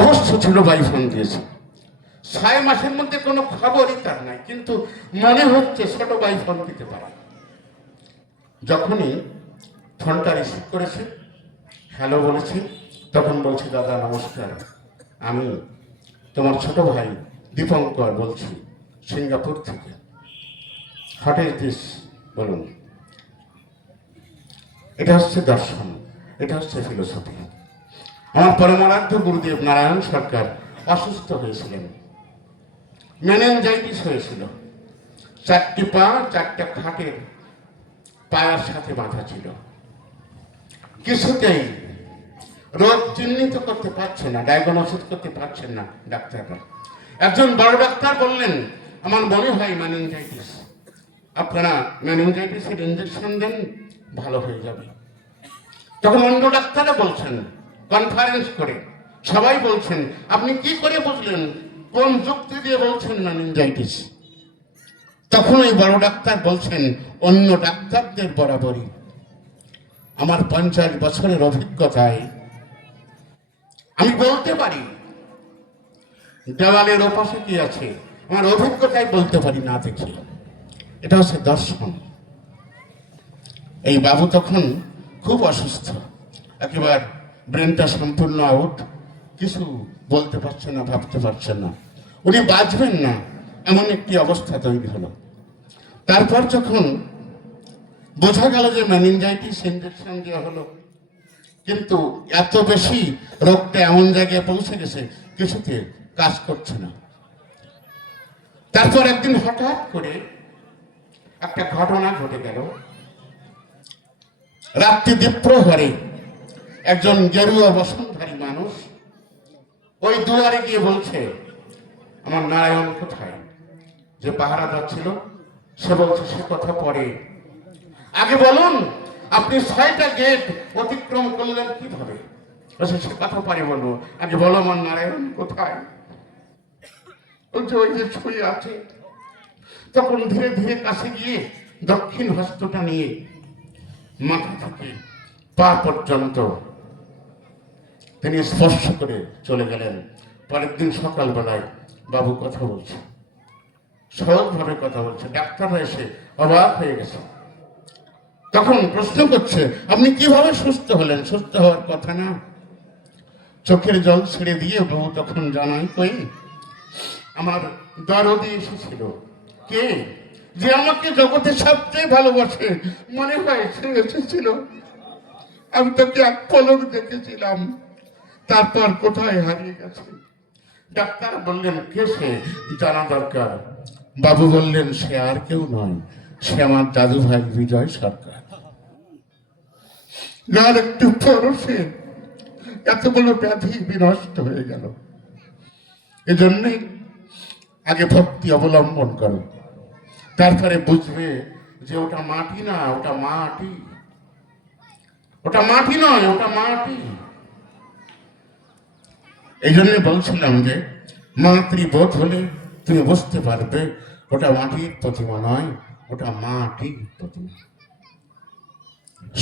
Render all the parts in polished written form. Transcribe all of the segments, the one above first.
অবশ্য ছোট ভাই ফোন দিয়েছে, 6 মাসের মধ্যে কোনো খবরই তার নাই, কিন্তু মনে হচ্ছে ছোট ভাই ফোন দিতে পারে। যখনই ফোনটা রিসিভ করেছে, হ্যালো বলেছে, তখন বলছি, দাদা নমস্কার, আমি তোমার ছোট ভাই দীপঙ্কর বলছি, সিঙ্গাপুর থেকে। হোয়াট ইজ দিস, বলুন। এটা হচ্ছে দর্শন, এটা হচ্ছে ফিলোসফি। আমার পরমারাধ্য গুরুদেব নারায়ণ সরকার অসুস্থ হয়েছিলেন, মেনিনজাইটিস হয়েছিল। 4টি পা 4টা খাটের পায়ের সাথে বাঁধা ছিল, কিছুতেই রোগ চিহ্নিত করতে পারছে না, ডায়াগনোসিস করতে পারছেন না ডাক্তাররা। একজন বড় ডাক্তার বললেন, আমার মনে হয় মেনিনজাইটিস, আপনারা মেনিনজাইটিসের ইঞ্জেকশন দেন, ভালো হয়ে যাবে। তখন অন্য ডাক্তাররা বলছেন, কনফারেন্স করে সবাই বলছেন, আপনি কি করে বুঝলেন, কোন যুক্তি দিয়ে বলছেন মেনিনজাইটিস? তখন এই বড় ডাক্তার বলছেন, অন্য ডাক্তারদের বরাবরই আমার 50 বছরের অভিজ্ঞতায় আমি বলতে পারি দেওয়ালের ওপাশে কি আছে, আমার অভিজ্ঞতায় বলতে পারি না দেখি। এটা হচ্ছে দর্শন। এই বাবু তখন খুব অসুস্থ, একেবারে ব্রেনটা সম্পূর্ণ আউট, কিছু বলতে পারছে না, ভাবতে পারছেন না, উনি বাঁচবেন না, এমন একটি অবস্থা তৈরি হলো। তারপর যখন বোঝা গেল যে মেনিনজাইটিস, ইনজেকশন দেওয়া হলো, কিন্তু এত বেশি রোগটা এমন জায়গায় পৌঁছে গেছে, কিছুতে কাজ করছে না। তারপর একদিন হঠাৎ করে একটা ঘটনা ঘটে গেল। রাত্রি দ্বীপ্রহরে একজন গেরুয়া বসনধারী মানুষ ওই দুয়ারে গিয়ে বলছে, আমার নারায়ণ কোথায়? যে পাহারাদার ছিল সে বলছে, সে কথা পরে, আগে বলুন আপনি 6টা গেট অতিক্রম করলেন কিভাবে? সে কথা পরে বলবো, আগে বলো আমার নারায়ণ কোথায়? বলছে, ওই যে শুয়ে আছে। তখন ধীরে ধীরে কাছে গিয়ে দক্ষিণ হস্তটা নিয়ে মাথা থেকে পা পর্যন্ত তিনি স্পর্শ করে চলে গেলেন। পরের দিন সকালবেলায় বাবু কথা বলছে, সহজভাবে কথা বলছে। ডাক্তাররা এসে অবাক হয়ে গেছে, তখন প্রশ্ন করছে, আপনি কিভাবে সুস্থ হলেন? সুস্থ হওয়ার কথা না। চোখের জল ছেড়ে দিয়ে বাবু তখন জানাই, কই আমার দরদি এসেছিল। কে? যে আমাকে জগতে সবচেয়ে ভালোবাসে, মনে হয় সে এসেছিল। আমি তাকে এক পলক দেখেছিলাম, তারপর কোথায় হারিয়ে গেছে। ডাক্তার বললেন, কে সে? জানা দরকার। বাবু বললেন, সে আর কেউ নয়, সে আমার দাদু ভাই বিজয় সরকার, যার একটু পরশে এত বড় ব্যাধি বিনষ্ট হয়ে গেল। এজন্যই আগে ভক্তি অবলম্বন করো, তারপরে বুঝবে যে ওটা মাটি না, ওটা মাটি, ওটা মাটি নয়, ওটা মাটি। এই জন্য বলছিলাম যে মাতৃবোধ হলে তুমি বুঝতে পারবে ওটা মাটির প্রতিমা নয়, ওটা মাটির প্রতিমা।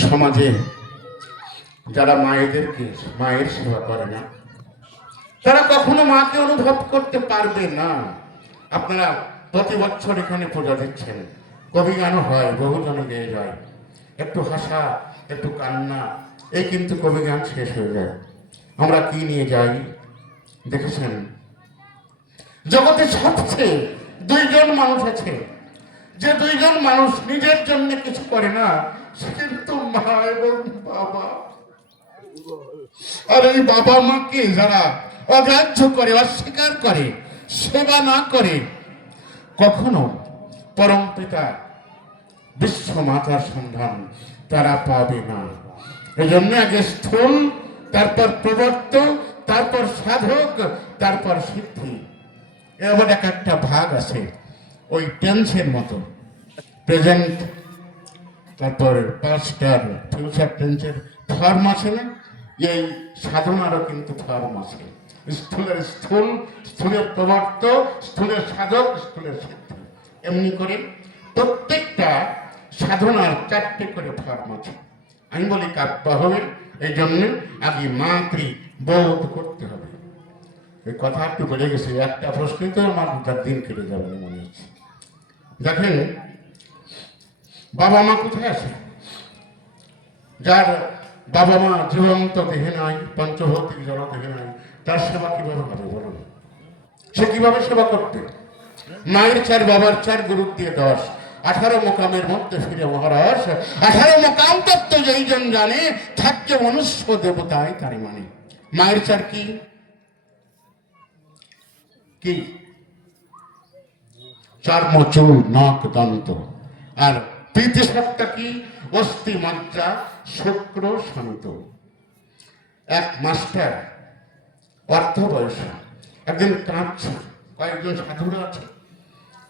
সমাজে যারা মায়ের সেবা করে না, তারা কখনো মাকে অনুভব করতে পারবে না। আপনারা প্রতি বছর এখানে পূজা দিচ্ছেন, কবি গানও হয়, বহুজনে গেয়ে যায়, একটু হাসা একটু কান্না, এই কিন্তু কবি গান শেষ হয়ে যায়। আমরা কি নিয়ে যাই দেখেছেন? জগতে সবচেয়ে 2জন মানুষ আছে, যে 2জন মানুষ নিজের জন্য কিছু করে না, সে কিন্তু মা এবং বাবা। আর এই বাবা মাকে যারা অগ্রাহ্য করে, অস্বীকার করে, সেবা না করে, কখনো পরম পিতা বিশ্ব মাতার সন্ধান তারা পাবে না। এই জন্য আগে স্থূল, তারপর প্রবর্ত, তারপর সাধক, তারপর সিদ্ধি। এবার একটা ভাগ আছে, ওই টেন্সের মতো, প্রেজেন্ট, তারপর পাস্ট আর ফিউচার টেন্সের ফর্ম আছে না, এই সাধনারও কিন্তু ফর্ম আছে। স্থূলের স্থূল, স্থূলের প্রবর্ত, স্থূলের সাধক, স্থূলের সিদ্ধি। এমনি করে প্রত্যেকটা সাধনার 4টে করে ফর্ম আছে। আমি বলি কাব্য হবে, এই জন্য আগে মাতৃ বোধ করতে হবে। ওই কথা একটু বেড়ে গেছে, একটা প্রশ্নই তো আমার তার দিন কেটে যাবে না মনে হচ্ছে। দেখেন, বাবা মা কোথায় আছে? যার বাবা মা জীবন্ত দেহে নাই, পঞ্চভৌতিক জড় দেহে নাই, তার সেবা কিভাবে হবে বলুন? সে কিভাবে সেবা করতে? মায়ের 4, বাবার 4, গুরুর দিয়ে 10, 18 মোকামের মধ্যে ফিরে মহারাজ 18 মোকাম তত্ত্ব যেইজন জানে, থাকছে মনুষ্য দেবতায় তারই মানে। মায়ের 4 কি কি? চর্ম, চুল, নখ, দন্ত। আর প্রীতিসত্তা কি? অস্থি, মজ্জা, শুক্র, শান্ত। এক মাস্টার অর্থ বয়স একদিন কাঁদছে, কয়েকজন সাধুরা আছে,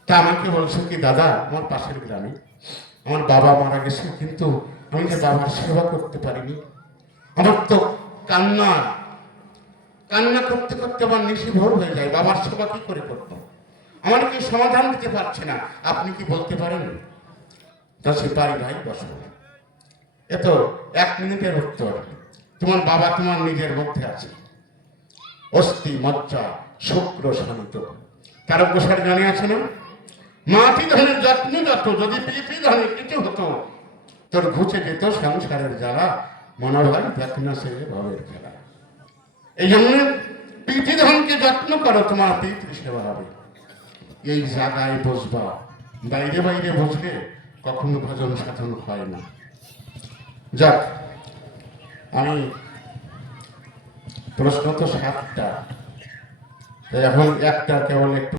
তা আমাকে বলছে কি, দাদা আমার পাশের গ্রামে আমার বাবা মারা গেছে, কিন্তু আমি যে বাবার সেবা করতে পারিনি। আমার তো কান্না কান্না করতে করতে আমার নিশি ভোর হয়ে যায়, বাবার সেবা কি করে করবো? আমার কি সমাধান দিতে পারছে না, আপনি কি বলতে পারেন? তা সে পারি ভাই, বসো। এ তো 1 মিনিটের উত্তর। তোমার বাবা তোমার নিজের মধ্যে আছে, অস্থি, মজ্জা, শুক্র, শান্ত। তারকেশ্বর গানে আছে না, মাটি ধনের যত্ন যত, যদি পিপি ধনে কিছু হতো, তোর ঘুচে যেত সংসারের জ্বালা, মনে হয় দেখ না সে ভবের খেলা। এই জন্য পিতৃ ধনকে যত্ন করো, তোমার পিতৃ সেবা হবে। এই জায়গায় বসবা, বাইরে বাইরে বসলে কখনো ভজন সাধন হয় না। যাক, আমি প্রশ্ন তো 7টা, এখন একটা কেবল একটু